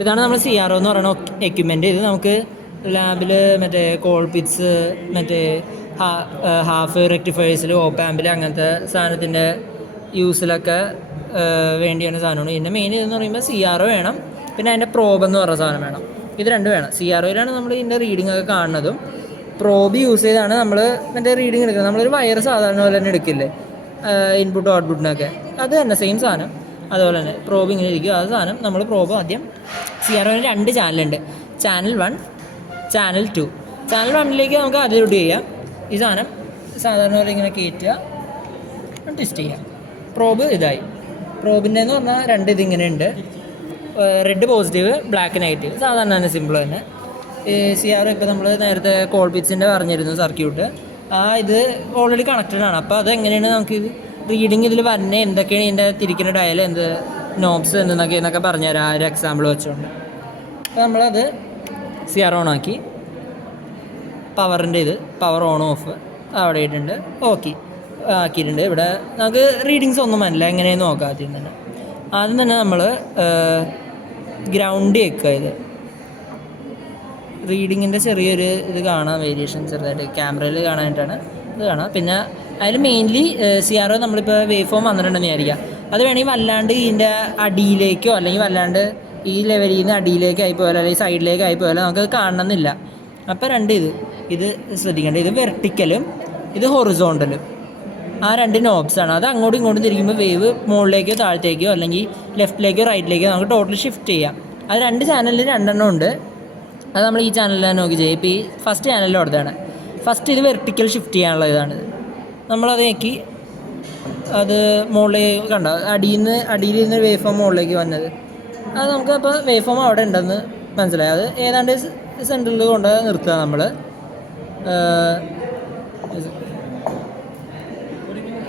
അപ്പോൾ ഇതാണ് നമ്മൾ CRO എന്ന് പറയുന്ന എക്യുപ്മെൻറ്റ്. ഇത് നമുക്ക് ലാബിൽ മറ്റേ കോൾപിറ്റ്സ്, മറ്റേ ഹാഫ് റെക്ടിഫയേഴ്സിൽ, ഓപ്പ് ആമ്പിൽ അങ്ങനത്തെ സാധനത്തിൻ്റെ യൂസിലൊക്കെ വേണ്ടിയാണ് സാധനമാണ്. ഇതിൻ്റെ മെയിൻ ഇതെന്ന് പറയുമ്പോൾ CRO വേണം, പിന്നെ അതിൻ്റെ പ്രോബ് എന്ന് പറയുന്ന സാധനം വേണം. ഇത് രണ്ടും വേണം. CROയിലാണ് നമ്മൾ ഇതിൻ്റെ റീഡിംഗ് ഒക്കെ കാണുന്നതും. പ്രോബ് യൂസ് ചെയ്താണ് നമ്മൾ മറ്റേ റീഡിങ് എടുക്കുന്നത്. നമ്മളൊരു വയർ സാധാരണ പോലെ തന്നെ എടുക്കില്ലേ ഇൻപുട്ടും ഔട്ട്പുട്ടിനൊക്കെ, അത് തന്നെ സെയിം സാധനം. അതുപോലെ തന്നെ പ്രോബ് ഇങ്ങനെ ഇരിക്കും. അത് സാധനം നമ്മൾ പ്രോബ് ആദ്യം CROയിന് 2 ചാനലുണ്ട്, ചാനൽ 1, ചാനൽ 2. ചാനൽ 1ലേക്ക് നമുക്ക് ആദ്യം ഇട്ട് ചെയ്യാം. ഈ സാധനം സാധാരണ പോലെ ഇങ്ങനെ കയറ്റുക, ടെസ്റ്റ് ചെയ്യാം. പ്രോബ് ഇതായി. പ്രോബിൻ്റെ എന്ന് പറഞ്ഞാൽ 2 ഇതിങ്ങനെ ഉണ്ട്, റെഡ് പോസിറ്റീവ്, ബ്ലാക്ക് നെഗറ്റീവ്. സാധാരണ തന്നെ സിമ്പിൾ തന്നെ. CRO ഇപ്പോൾ നമ്മൾ നേരത്തെ കോൾപിറ്റ്സിൻ്റെ പറഞ്ഞിരുന്നു സർക്യൂട്ട്, ഇത് ഓൾറെഡി കണക്റ്റഡ് ആണ്. അപ്പോൾ അതെങ്ങനെയാണ് നമുക്ക് റീഡിങ് ഇതിൽ വരുന്നത്, എന്തൊക്കെയാണ് ഇതിൻ്റെ തിരിക്കുന്ന ഡയൽ, എന്ത് നോബ്സ് എന്നൊക്കെ പറഞ്ഞുതരാം ഒരു എക്സാമ്പിൾ വെച്ചുകൊണ്ട്. അപ്പോൾ നമ്മളത് CRO ഓൺ ആക്കി, പവറിൻ്റെ പവർ ഓൺ ഓഫ് അവിടെ ഇട്ടുണ്ട്, ഓക്കെ ആക്കിയിട്ടുണ്ട്. ഇവിടെ നമുക്ക് റീഡിങ്സ് ഒന്നും മനസ്സില്ല, എങ്ങനെയെന്ന് നോക്കാം. ആദ്യം തന്നെ നമ്മൾ ഗ്രൗണ്ട് വെക്കുക. റീഡിങ്ങിൻ്റെ ചെറിയൊരു കാണാം, വേരിയേഷൻ ചെറുതായിട്ട് ക്യാമറയിൽ കാണാനായിട്ടാണ് ഇത് കാണാം. പിന്നെ അതിൽ മെയിൻലി CRO നമ്മളിപ്പോൾ വേവ് ഫോം വന്നിട്ടുണ്ടെന്ന് വിചാരിക്കുക. അത് വേണമെങ്കിൽ വല്ലാണ്ട് ഇതിൻ്റെ അടിയിലേക്കോ അല്ലെങ്കിൽ വല്ലാണ്ട് ഈ ലെവലിൽ നിന്ന് അടിയിലേക്ക് ആയിപ്പോയാലോ അല്ലെങ്കിൽ സൈഡിലേക്ക് ആയിപ്പോയാലോ നമുക്കത് കാണണമെന്നില്ല. അപ്പോൾ ഇത് ശ്രദ്ധിക്കേണ്ടത്, ഇത് വെർട്ടിക്കലും ഇത് ഹൊറിസോണ്ടലും, ആ 2 നോബ്സാണ്. അത് അങ്ങോട്ടും ഇങ്ങോട്ടും തിരിക്കുമ്പോൾ വേവ് മുകളിലേക്കോ താഴത്തേക്കോ അല്ലെങ്കിൽ ലെഫ്റ്റിലേക്കോ റൈറ്റിലേക്കോ നമുക്ക് ടോട്ടൽ ഷിഫ്റ്റ് ചെയ്യാം. അത് 2 ചാനലിൽ 2 എണ്ണം ഉണ്ട്. അത് നമ്മൾ ഈ ചാനലിൽ തന്നെ നോക്കി ചെയ്യും. ഇപ്പോൾ ഈ ഫസ്റ്റ് ചാനലിൽ കൊടുത്താണ്. ഫസ്റ്റ് ഇത് വെർട്ടിക്കൽ ഷിഫ്റ്റ് ചെയ്യാനുള്ള ഇതാണിത്. നമ്മളത് നോക്കി, അത് മുകളിലേക്ക് കണ്ടോ, അടിയിൽ നിന്ന് വേവ് ഫോം മുകളിലേക്ക് വന്നത്. അത് നമുക്ക് അപ്പോൾ വേവ് ഫോം അവിടെ ഉണ്ടെന്ന് മനസ്സിലായി. അത് ഏതാണ്ട് സെൻറ്ററിൽ കൊണ്ട് നിർത്തുക നമ്മൾ.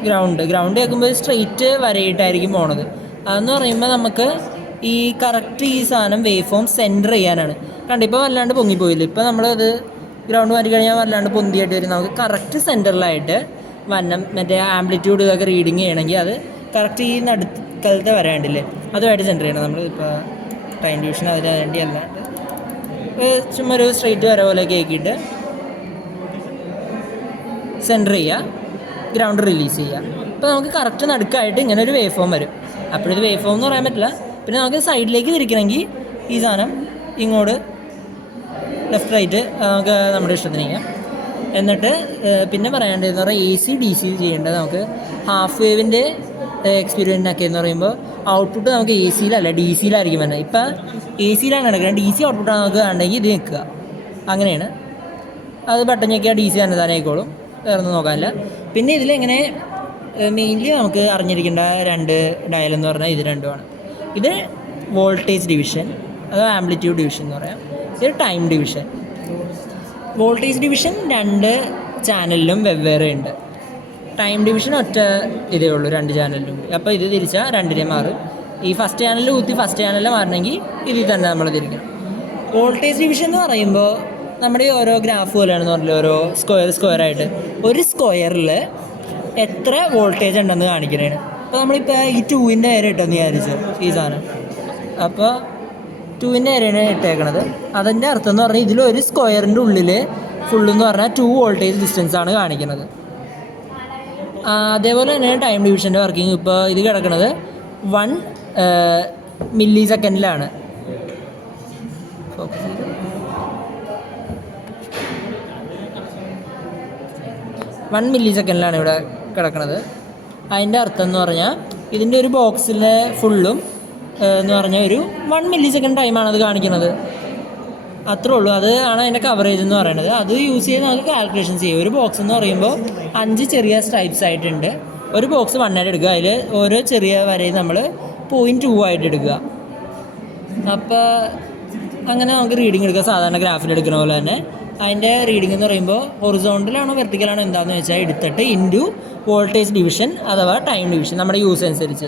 ഗ്രൗണ്ട് കേൾക്കുമ്പോൾ സ്ട്രെയിറ്റ് വരയിട്ടായിരിക്കും പോണത്. അതെന്ന് പറയുമ്പോൾ നമുക്ക് ഈ കറക്റ്റ് ഈ സാധനം വേവ് ഫോം സെൻറ്റർ ചെയ്യാനാണ്. ഇപ്പോൾ വല്ലാണ്ട് പൊങ്ങിപ്പോയില്ല. ഇപ്പോൾ നമ്മളത് ഗ്രൗണ്ട് മാറ്റി കഴിഞ്ഞാൽ വല്ലാണ്ട് പൊന്തിയായിട്ട് വരും. നമുക്ക് കറക്റ്റ് സെൻറ്ററിലായിട്ട് വന്നം മറ്റേ ആംപ്ലിറ്റ്യൂഡ് ഇതൊക്കെ റീഡിങ് ചെയ്യണമെങ്കിൽ അത് കറക്റ്റ് ഈ നടുക്കലത്തെ വരാണ്ടില്ലേ, അതുമായിട്ട് സെൻറ്റർ ചെയ്യണം. നമ്മൾ ഇപ്പോൾ ടൈം ഡിവിഷൻ അതിന് വേണ്ടി അല്ലാണ്ട് ചുമ്മാ ഒരു സ്ട്രെയിറ്റ് വര പോലെ കേക്കിയിട്ട് സെൻറ്റർ ചെയ്യുക, ഗ്രൗണ്ട് റിലീസ് ചെയ്യുക. അപ്പോൾ നമുക്ക് കറക്റ്റ് നടുക്കായിട്ട് ഇങ്ങനെ ഒരു വേവ് ഫോം വരും. അപ്പോഴിത് വേവ് ഫോം എന്ന് പറയാൻ പറ്റില്ല. പിന്നെ നമുക്ക് സൈഡിലേക്ക് തിരിക്കണമെങ്കിൽ ഈ സാധനം ഇങ്ങോട്ട് ലെഫ്റ്റ് റൈറ്റ് നമുക്ക് നമ്മുടെ ഇഷ്ടത്തിന് ചെയ്യാം. എന്നിട്ട് പിന്നെ പറയേണ്ടതെന്ന് പറഞ്ഞാൽ AC DC ചെയ്യേണ്ടത് നമുക്ക് ഹാഫ് വേവിൻ്റെ എക്സ്പീരിയൻസൊക്കെ എന്ന് പറയുമ്പോൾ ഔട്ട്പുട്ട് നമുക്ക് ACയിലല്ല DCയിലായിരിക്കും വരുന്നത്. ഇപ്പോൾ ACയിലാണ് നടക്കുന്നത്, DC ഔട്ട്പുട്ടാണ് നമുക്ക് വേണ്ടെങ്കിൽ ഇത് നിൽക്കുക. അങ്ങനെയാണ് അത് ബട്ടൺ ഞെക്കിയാൽ DC തന്നെ ആയിക്കോളും, വേറെ ഒന്നും നോക്കാനില്ല. പിന്നെ ഇതിലെങ്ങനെ മെയിൻലി നമുക്ക് അറിഞ്ഞിരിക്കേണ്ട 2 ഡയൽ എന്ന് പറഞ്ഞാൽ ഇത് രണ്ടുമാണ്. ഇത് വോൾട്ടേജ് ഡിവിഷൻ, അത് ആംപ്ലിറ്റ്യൂഡ് ഡിവിഷൻ എന്ന് പറയാം. ഇത് ടൈം ഡിവിഷൻ. വോൾട്ടേജ് ഡിവിഷൻ 2 ചാനലിലും വെവ്വേറെ ഉണ്ട്. ടൈം ഡിവിഷൻ ഒറ്റ ഇതേ ഉള്ളൂ 2 ചാനലിലും. അപ്പോൾ ഇത് തിരിച്ചാൽ 2 മാറും. ഈ ഫസ്റ്റ് ചാനലിൽ കുത്തി ഫസ്റ്റ് ചാനലിൽ മാറണമെങ്കിൽ ഇതിൽ തന്നെ നമ്മൾ തിരിക്കണം. വോൾട്ടേജ് ഡിവിഷൻ എന്ന് പറയുമ്പോൾ നമ്മുടെ ഈ ഓരോ ഗ്രാഫ് പോലെയാണെന്ന് പറഞ്ഞില്ല, ഓരോ സ്ക്വയറായിട്ട് ഒരു സ്ക്വയറിൽ എത്ര വോൾട്ടേജ് ഉണ്ടെന്ന് കാണിക്കണേണ്. അപ്പോൾ നമ്മളിപ്പോൾ ഈ 2ൻ്റെ ഏരിയ ഇട്ടെന്ന് വിചാരിച്ചു ഈ സാധനം. അപ്പോൾ 2ൻ്റെ ഏരിയയാണ് ഇട്ടേക്കണത്. അതിൻ്റെ അർത്ഥം എന്ന് പറഞ്ഞാൽ ഇതിലൊരു സ്ക്വയറിൻ്റെ ഉള്ളിൽ ഫുള്ളെന്ന് പറഞ്ഞാൽ 2 വോൾട്ടേജ് ഡിസ്റ്റൻസാണ് കാണിക്കുന്നത്. അതേപോലെ തന്നെ ടൈം ഡിവിഷൻ്റെ വർക്കിംഗ്. ഇപ്പോൾ ഇത് കിടക്കുന്നത് 1 മില്ലി സെക്കൻഡിലാണ്. 1 മില്ലി സെക്കൻഡിലാണ് ഇവിടെ കിടക്കുന്നത്. അതിൻ്റെ അർത്ഥം എന്ന് പറഞ്ഞാൽ ഇതിൻ്റെ ഒരു ബോക്സിലെ ഫുള്ളും എന്ന് പറഞ്ഞാൽ ഒരു 1 മില്ലി സെക്കൻഡ് ടൈമാണ് അത് കാണിക്കുന്നത്. അത്രേ ഉള്ളൂ. അത് ആണ് അതിൻ്റെ കവറേജ് എന്ന് പറയുന്നത്. അത് യൂസ് ചെയ്ത് നമുക്ക് കാൽക്കുലേഷൻസ് ചെയ്യും. ഒരു ബോക്സ് എന്ന് പറയുമ്പോൾ 5 ചെറിയ സ്ട്രൈപ്സ് ആയിട്ടുണ്ട്. ഒരു ബോക്സ് 1 ആയിട്ട് എടുക്കുക, അതിൽ ഓരോ ചെറിയ വരയും നമ്മൾ 0.2 ആയിട്ട് എടുക്കുക. അപ്പോൾ അങ്ങനെ നമുക്ക് റീഡിങ് എടുക്കുക, സാധാരണ ഗ്രാഫിൽ എടുക്കുന്ന പോലെ തന്നെ. അതിൻ്റെ റീഡിംഗ് എന്ന് പറയുമ്പോൾ ഹൊറിസോണ്ടലാണോ വെർട്ടിക്കലാണോ എന്താണെന്ന് വെച്ചാൽ എടുത്തിട്ട് ഇൻറ്റു വോൾട്ടേജ് ഡിവിഷൻ അഥവാ ടൈം ഡിവിഷൻ നമ്മുടെ യൂസ് അനുസരിച്ച്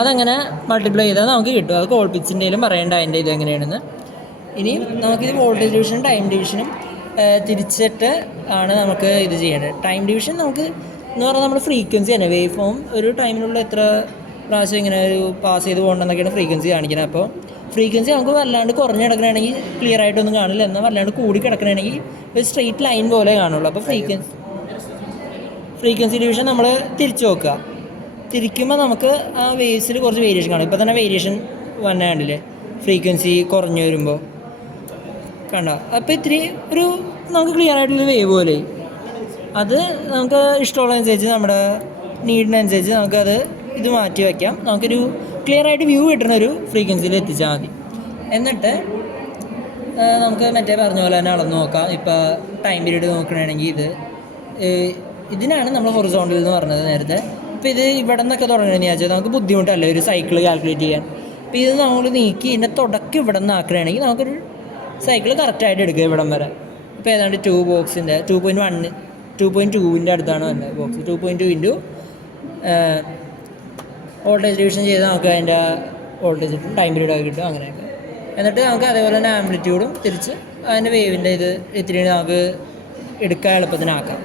അതങ്ങനെ മൾട്ടിപ്ലൈ ചെയ്താൽ നമുക്ക് കിട്ടും. അത് കോൾപിറ്റ്സിൻ്റെയിലും പറയേണ്ട അതിൻ്റെ ഇത് എങ്ങനെയാണെന്ന്. ഇനി നമുക്കിത് വോൾട്ടേജ് ഡിവിഷനും ടൈം ഡിവിഷനും തിരിച്ചിട്ട് ആണ് നമുക്ക് ഇത് ചെയ്യേണ്ടത്. ടൈം ഡിവിഷൻ നമുക്ക് എന്ന് പറഞ്ഞാൽ നമ്മുടെ ഫ്രീക്വൻസി തന്നെ, വേവ് ഫോം ഒരു ടൈമിനുള്ള എത്ര പ്രാവശ്യം ഇങ്ങനെ ഒരു പാസ് ചെയ്ത് പോകണമെന്നൊക്കെയാണ് ഫ്രീക്വൻസി കാണിക്കുന്നത്. അപ്പോൾ ഫ്രീക്വൻസി നമുക്ക് വല്ലാണ്ട് കുറഞ്ഞ് കിടക്കണമെങ്കിൽ ക്ലിയർ ആയിട്ടൊന്നും കാണില്ല, എന്നാൽ വല്ലാണ്ട് കൂടി കിടക്കണമെങ്കിൽ ഒരു സ്ട്രെയിറ്റ് ലൈൻ പോലെ കാണുള്ളൂ. അപ്പോൾ ഫ്രീക്വൻസി ഡിവിഷൻ നമ്മൾ തിരിച്ചു നോക്കുക. തിരിക്കുമ്പോൾ നമുക്ക് ആ വേവ്സിൽ കുറച്ച് വേരിയേഷൻ കാണും. ഇപ്പോൾ തന്നെ വേരിയേഷൻ വന്നാണ്ടില്ലേ, ഫ്രീക്വൻസി കുറഞ്ഞു വരുമ്പോൾ കണ്ടോ. അപ്പോൾ ഇത്തിരി ഒരു നമുക്ക് ക്ലിയർ ആയിട്ടുള്ള വേവ് പോലെ, അത് നമുക്ക് ഇഷ്ടമുള്ളതനുസരിച്ച് നമ്മുടെ നീഡിനനുസരിച്ച് നമുക്കത് ഇത് മാറ്റി വയ്ക്കാം. നമുക്കൊരു ക്ലിയർ ആയിട്ട് വ്യൂ കിട്ടുന്ന ഒരു ഫ്രീക്വൻസിയിൽ എത്തിച്ചാൽ മതി. എന്നിട്ട് നമുക്ക് മറ്റേ പറഞ്ഞ പോലെ തന്നെ അളന്ന് നോക്കാം. ഇപ്പോൾ ടൈം പീരീഡ് നോക്കണമെങ്കിൽ ഇതിനാണ് നമ്മൾ ഹൊറിസോണ്ടൽ എന്ന് പറഞ്ഞത് നേരത്തെ. ഇപ്പോൾ ഇത് ഇവിടെ നിന്നൊക്കെ തുടങ്ങണമെന്ന് വെച്ചാൽ നമുക്ക് ബുദ്ധിമുട്ടല്ല ഒരു സൈക്കിൾ കാൽക്കുലേറ്റ് ചെയ്യാൻ. അപ്പോൾ ഇത് നമ്മൾ നീക്കി ഇതിൻ്റെ തുടക്കം ഇവിടെ നിന്ന് ആക്കുകയാണെങ്കിൽ നമുക്കൊരു സൈക്കിൾ കറക്റ്റായിട്ട് എടുക്കുക ഇവിടം വരെ. ഇപ്പോൾ ഏതാണ്ട് 2 ബോക്സിൻ്റെ 2.2ൻ്റെ അടുത്താണ് വന്നത് ബോക്സ്. 2.2 ഇൻറ്റു വോൾട്ടേജ് ഡിവിഷൻ ചെയ്ത് നമുക്ക് അതിൻ്റെ വോൾട്ടേജ് കിട്ടും, ടൈം പീരീഡൊക്കെ കിട്ടും, അങ്ങനെയൊക്കെ. എന്നിട്ട് നമുക്ക് അതേപോലെ തന്നെ ആംപ്ലിറ്റ്യൂഡും തിരിച്ച് അതിൻ്റെ വേവിൻ്റെ ഇത് ഇത്തിരി നമുക്ക് എടുക്കാൻ എളുപ്പത്തിനാക്കാം.